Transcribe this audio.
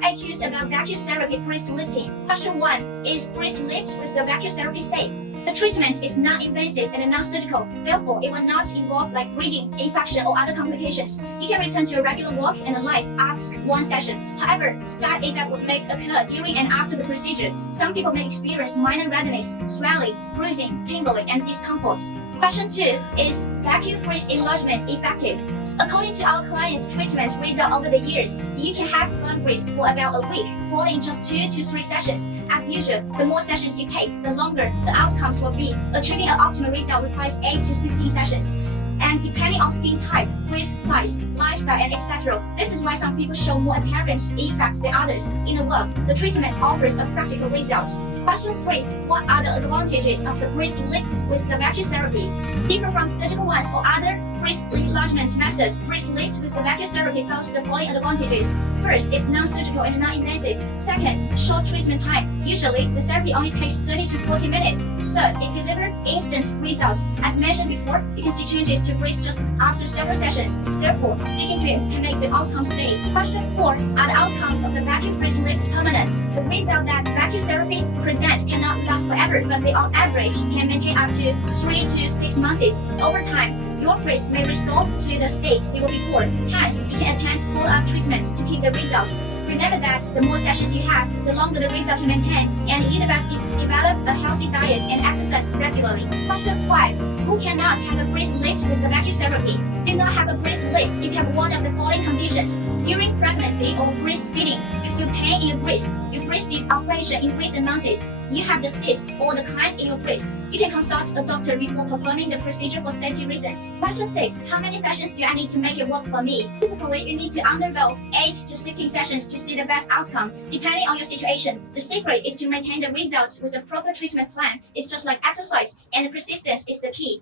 FAQs about vacuum therapy breast lifting. Question 1. Is breast lift with the vacuum therapy safe? The treatment is non-invasive and non-surgical, therefore it will not involve like bleeding, infection, or other complications. You can return to your regular work and life after one session. However, side effects will may occur during and after the procedure. Some people may experience minor redness, swelling, bruising, tingling, and discomfort. Question 2. Is vacuum breast enlargement effective? According to our clients' treatment result over the years, you can have firm breast for about a week, following just 2 to 3 sessions. As usual, the more sessions you take, the longer the outcomes will be. Achieving an optimal result requires 8 to 16 sessions. And depending on skin type, breast size, lifestyle, and etc., this is why some people show more apparent effects than others. In a word, the treatment offers a practical result. Question 3. What are the advantages of the breast lift with the vacuum therapy? Different from surgical ones or other breast enlargement methods, breast lift with the vacuum therapy boasts the following advantages. First, it's non-surgical and non-invasive. Second, short treatment time. Usually, the therapy only takes 30 to 40 minutes. Third, it delivers instant results. As mentioned before, you can see changes to breast just after several sessions. Therefore, sticking to it can make the outcome stay. Question 4. Are the outcomes of the vacuum breast lift permanent? The result that vacuum therapy presents cannot last forever, but they on average can maintain up to 3 to 6 months. Over time, your breast may restore to the state they were before. Hence, you can attend follow-up treatment to keep the results. Remember that the more sessions you have, the longer the result can maintain, and eat about develop a healthy diet and exercise regularly. Question 5. Who cannot have a breast lift with the vacuum therapy? Do not have a breast lift if you have one of the following conditions. During pregnancy or breastfeeding, you feel pain in your breast, you breastfeed operation in recent months, you have the cyst or the kind in your breast, you can consult a doctor before performing the procedure for safety reasons. Question 6. How many sessions do I need to make it work for me? Typically, you need to undergo 8 to 16 sessions to see the best outcome, depending on your situation. The secret is to maintain the results with a proper treatment plan. It's just like exercise, and persistence is the key.